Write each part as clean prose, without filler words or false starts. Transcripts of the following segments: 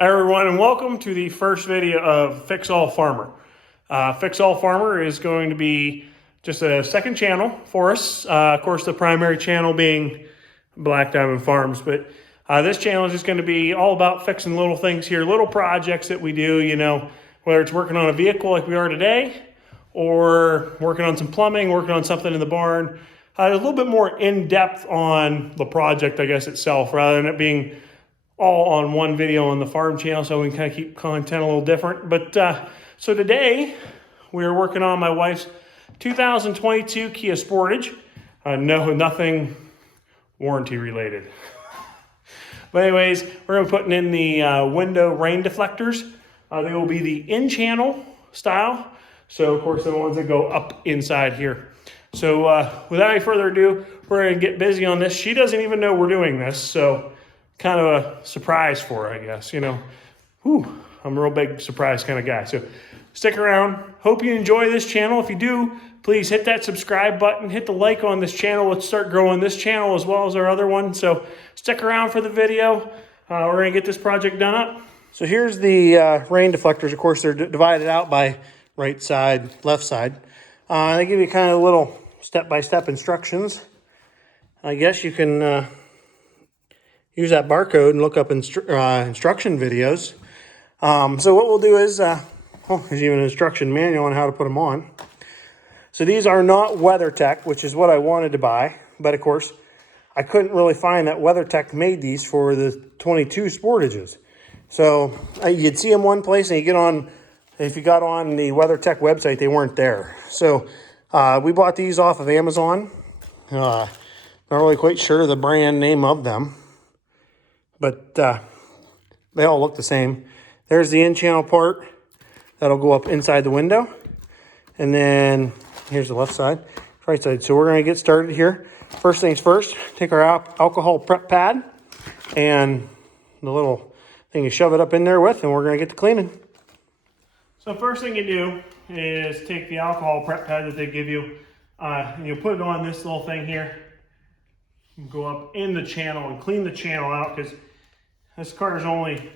Hi everyone, and welcome to the first video of Fixallfarmer. Fixallfarmer is going to be just a second channel for us. Of course, the primary channel being Black Diamond Farms, but this channel is just going to be all about fixing little things here, little projects that we do, you know, whether it's working on a vehicle like we are today, or working on some plumbing, working on something in the barn. A little bit more in-depth on the project, I guess, itself, rather than it being all on one video on the farm channel, so we can kind of keep content a little different. But so today we are working on my wife's 2022 Kia Sportage. Nothing warranty related. But anyways, we're going to be putting in the window rain deflectors. They will be the in-channel style. So of course the ones that go up inside here. So without any further ado, we're going to get busy on this. She doesn't even know we're doing this, so kind of a surprise for her, I guess, you know. Whew, I'm a real big surprise kind of guy. So stick around. Hope you enjoy this channel. If you do, please hit that subscribe button, hit the like on this channel. Let's start growing this channel as well as our other one. So stick around for the video. We're going to get this project done up. So here's the rain deflectors. Of course, they're divided out by right side, left side. They give you kind of little step-by-step instructions. I guess you can use that barcode and look up instruction videos. So what we'll do is, there's even an instruction manual on how to put them on. So these are not WeatherTech, which is what I wanted to buy. But of course, I couldn't really find that WeatherTech made these for the 22 Sportages. So you'd see them one place and you get on, if you got on the WeatherTech website, they weren't there. So we bought these off of Amazon. Not really quite sure the brand name of them, but they all look the same. There's the in-channel part that'll go up inside the window. And then here's the left side, right side. So we're gonna get started here. First things first, take our alcohol prep pad and the little thing you shove it up in there with, and we're gonna get to cleaning. So first thing you do is take the alcohol prep pad that they give you, and you put it on this little thing here. Go up in the channel and clean the channel out, because this car is only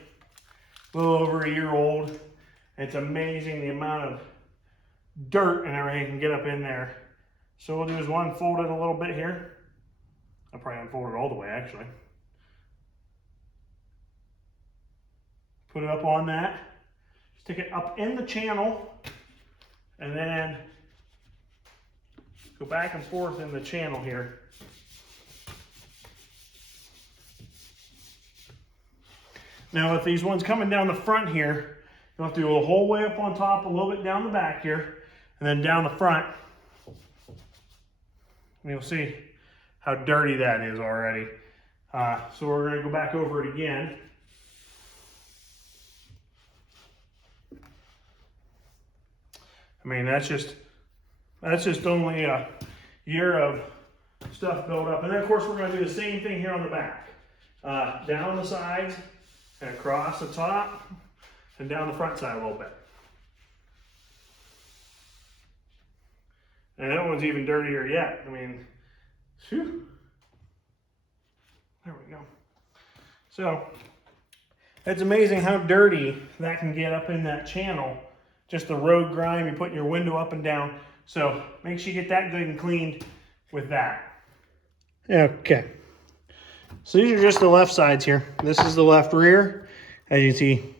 a little over a year old. It's amazing the amount of dirt and everything can get up in there. So what we'll do is unfold it a little bit here. I'll probably unfold it all the way, actually. Put it up on that. Stick it up in the channel, and then go back and forth in the channel here. Now with these ones coming down the front here, you'll have to go the whole way up on top, a little bit down the back here, and then down the front. And you'll see how dirty that is already. So we're going to go back over it again. I mean, that's just only a year of stuff built up. And then of course we're going to do the same thing here on the back. Down the sides, and across the top, and down the front side a little bit. And that one's even dirtier yet. I mean, whew. There we go. So, it's amazing how dirty that can get up in that channel. Just the road grime, you're putting your window up and down. So, make sure you get that good and cleaned with that. Okay. So these are just the left sides here. This is the left rear. As you can see,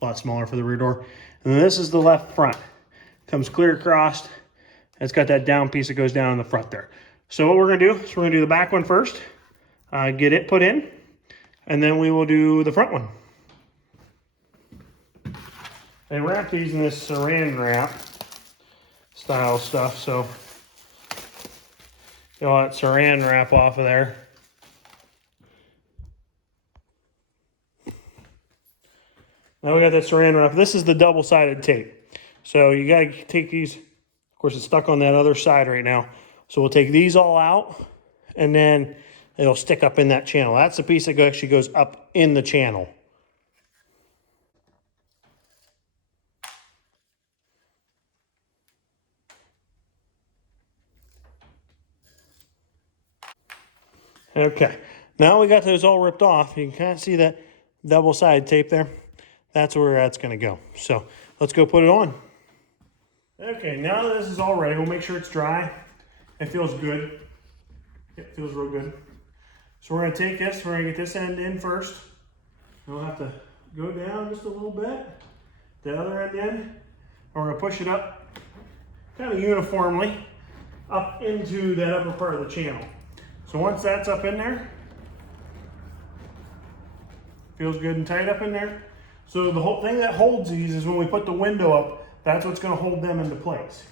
a lot smaller for the rear door. And then this is the left front. Comes clear across. It's got that down piece that goes down in the front there. So what we're gonna do is we're gonna do the back one first, get it put in, and then we will do the front one. They wrap these in this saran wrap style stuff, so get all that saran wrap off of there. Now we got that saran wrap. This is the double-sided tape. So you gotta take these, of course it's stuck on that other side right now. So we'll take these all out, and then it'll stick up in that channel. That's the piece that actually goes up in the channel. Okay, now we got those all ripped off. You can kind of see that double-sided tape there. that's where that's gonna go. So let's go put it on. Okay, now that this is all ready, we'll make sure it's dry. It feels good. It feels real good. So we're gonna take this, we're gonna get this end in first. We'll have to go down just a little bit. The other end in. And we're gonna push it up kind of uniformly up into that upper part of the channel. So once that's up in there, feels good and tight up in there. So the whole thing that holds these is when we put the window up, that's what's gonna hold them into place.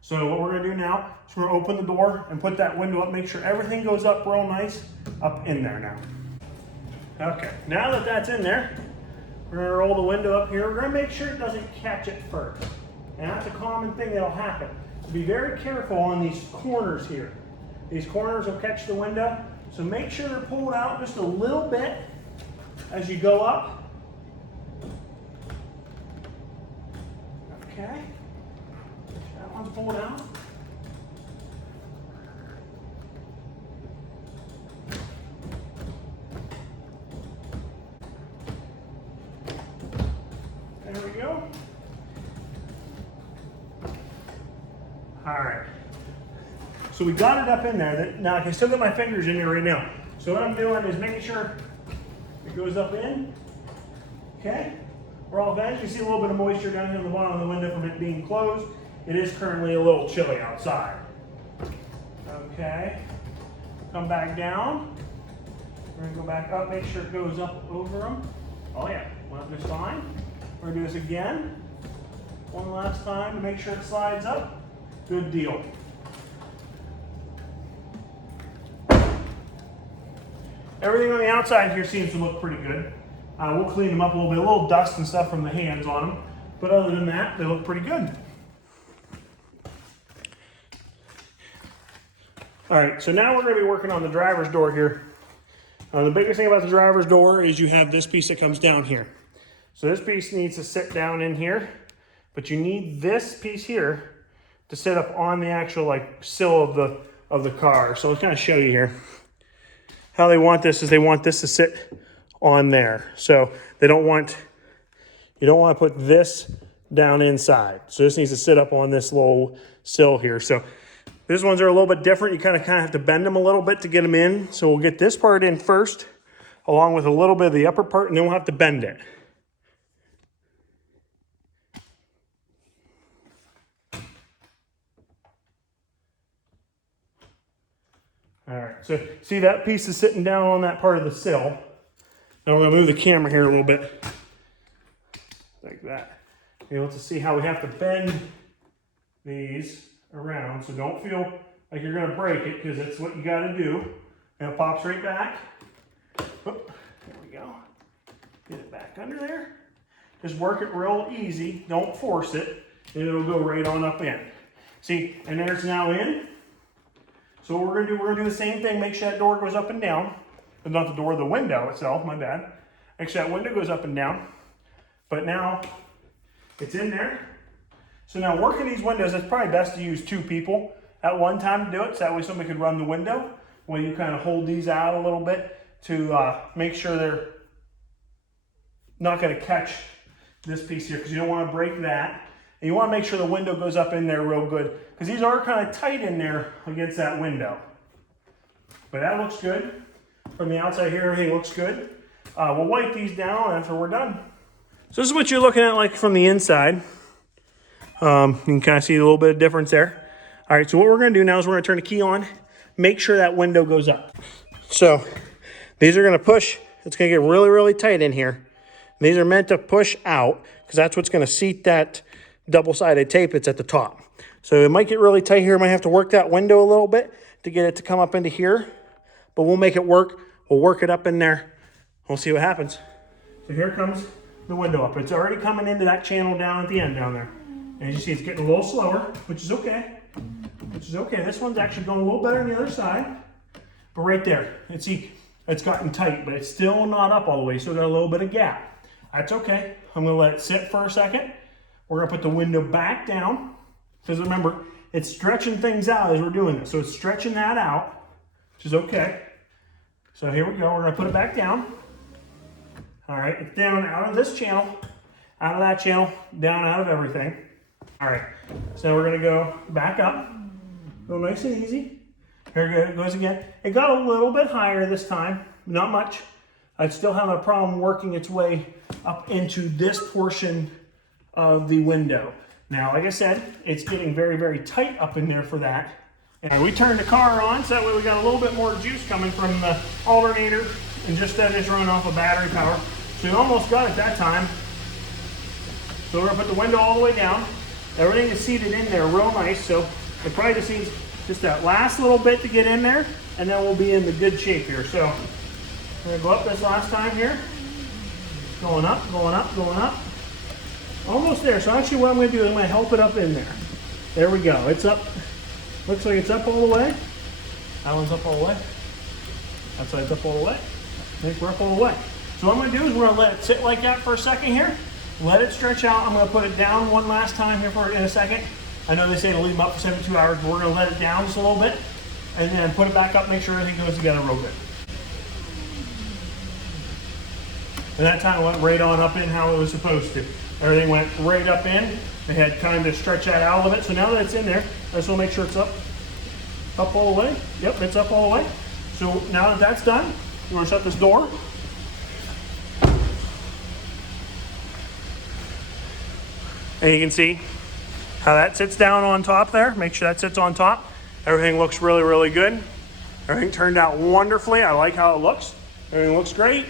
So what we're gonna do now is we're gonna open the door and put that window up, make sure everything goes up real nice up in there now. Okay, now that that's in there, we're gonna roll the window up here. We're gonna make sure it doesn't catch it first. And that's a common thing that'll happen. So be very careful on these corners here. These corners will catch the window. So make sure they're pulled out just a little bit as you go up. Okay, that one's pulled out. There we go. All right. So we got it up in there. Now I can still get my fingers in there right now. So what I'm doing is making sure it goes up in. Okay. We're all done. You see a little bit of moisture down here on the bottom of the window from it being closed. It is currently a little chilly outside. Okay. Come back down. We're gonna go back up, make sure it goes up over them. Oh yeah, went up just fine. We're gonna do this again. One last time to make sure it slides up. Good deal. Everything on the outside here seems to look pretty good. We'll clean them up a little bit, a little dust and stuff from the hands on them. But other than that, they look pretty good. All right, so now we're gonna be working on the driver's door here. The biggest thing about the driver's door is you have this piece that comes down here. So this piece needs to sit down in here, but you need this piece here to sit up on the actual sill of the car. So I'll kind of show you here. How they want this is they want this to sit on there. So you don't want to put this down inside. So this needs to sit up on this little sill here. So these ones are a little bit different. You kind of have to bend them a little bit to get them in. So we'll get this part in first, along with a little bit of the upper part, and then we'll have to bend it. All right, so see that piece is sitting down on that part of the sill. Now we're gonna move the camera here a little bit, like that. Be able to see how we have to bend these around. So don't feel like you're gonna break it, because that's what you gotta do. And it pops right back. Oop, there we go. Get it back under there. Just work it real easy. Don't force it, and it'll go right on up in. See, and there it's now in. So what we're gonna do the same thing. Make sure that door goes up and down. Not the door, the window itself, my bad. Make sure that window goes up and down. But now it's in there. So now working these windows, it's probably best to use 2 people at one time to do it. So that way somebody could run the window. While you kind of hold these out a little bit to make sure they're not gonna catch this piece here, because you don't wanna break that. And you wanna make sure the window goes up in there real good, because these are kind of tight in there against that window. But that looks good. From the outside here, everything looks good. We'll wipe these down after we're done. So this is what you're looking at like from the inside. You can kind of see a little bit of difference there. All right, so what we're gonna do now is we're gonna turn the key on, make sure that window goes up. So these are gonna push, it's gonna get really, really tight in here. These are meant to push out, because that's what's gonna seat that double-sided tape that's at the top. So it might get really tight here. Might have to work that window a little bit to get it to come up into here, but we'll make it work. We'll work it up in there. We'll see what happens. So here comes the window up. It's already coming into that channel down at the end down there. And as you see, it's getting a little slower, which is okay. This one's actually going a little better on the other side. But right there, see, it's gotten tight, but it's still not up all the way. Still got a little bit of gap. That's okay. I'm gonna let it sit for a second. We're gonna put the window back down, because remember, it's stretching things out as we're doing this. So it's stretching that out, which is okay. So here we go, we're gonna put it back down. All right, it's down out of this channel. out of that channel, down out of everything. All right, so now we're gonna go back up. Go nice and easy. Here it goes again. It got a little bit higher this time, not much. I still have a problem working its way up into this portion of the window. Now, like I said, it's getting very, very tight up in there for that. And we turned the car on, so that way we got a little bit more juice coming from the alternator, and just that is running off of battery power. So we almost got it that time. So we're gonna put the window all the way down. Everything is seated in there real nice, so it probably just needs just that last little bit to get in there, and then we'll be in the good shape here. So I'm gonna go up this last time here. Going up, going up, going up. Almost there. So actually what I'm gonna do is I'm gonna help it up in there. There we go. It's up. Looks like it's up all the way. That one's up all the way. That side's up all the way. I think we're up all the way. So what I'm gonna do is we're gonna let it sit like that for a second here. Let it stretch out. I'm gonna put it down one last time here in a second. I know they say to leave them up for 72 hours, but we're gonna let it down just a little bit and then put it back up, make sure everything goes together real good. And that time it went right on up in how it was supposed to. Everything went right up in. They had time to stretch that out a little bit. So now that it's in there, I just want to make sure it's up all the way. Yep, it's up all the way. So now that that's done, we're gonna shut this door. And you can see how that sits down on top there. Make sure that sits on top. Everything looks really, really good. Everything turned out wonderfully. I like how it looks. Everything looks great.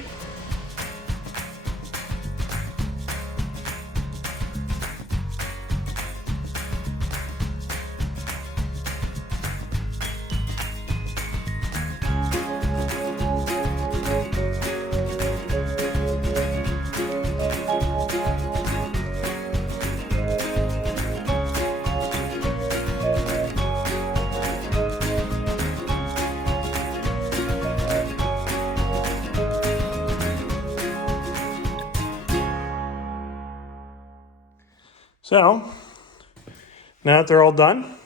So, now that they're all done,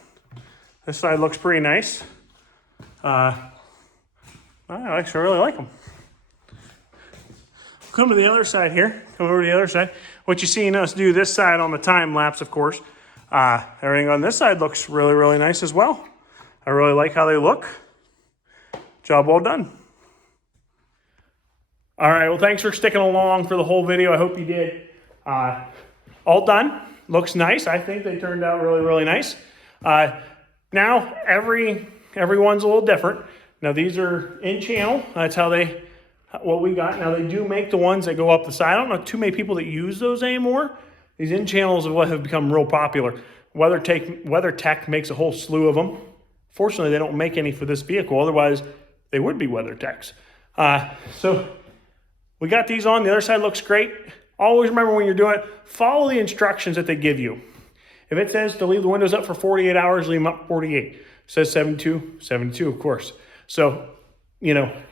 this side looks pretty nice. I actually really like them. Come to the other side here. Come over to the other side. What you see us do this side on the time lapse, of course. Everything on this side looks really, really nice as well. I really like how they look. Job well done. All right, well, thanks for sticking along for the whole video. I hope you did. All done. Looks nice. I think they turned out really, really nice. Now, everyone's a little different. Now, these are in channel. That's how what we got. Now, they do make the ones that go up the side. I don't know too many people that use those anymore. These in channels are what have become real popular. WeatherTech makes a whole slew of them. Fortunately, they don't make any for this vehicle. Otherwise, they would be WeatherTechs. So we got these on. The other side looks great. Always remember when you're doing it, follow the instructions that they give you. If it says to leave the windows up for 48 hours, leave them up 48. It says 72, 72, of course. So,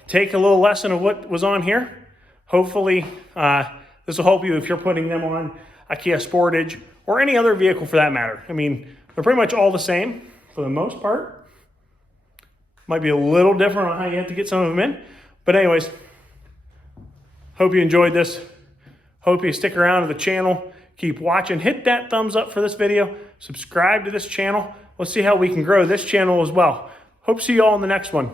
take a little lesson of what was on here. Hopefully, this will help you if you're putting them on a Kia Sportage or any other vehicle for that matter. I mean, they're pretty much all the same for the most part. Might be a little different on how you have to get some of them in. But anyways, hope you enjoyed this. Hope you stick around to the channel. Keep watching. Hit that thumbs up for this video. Subscribe to this channel. Let's see how we can grow this channel as well. Hope to see you all in the next one.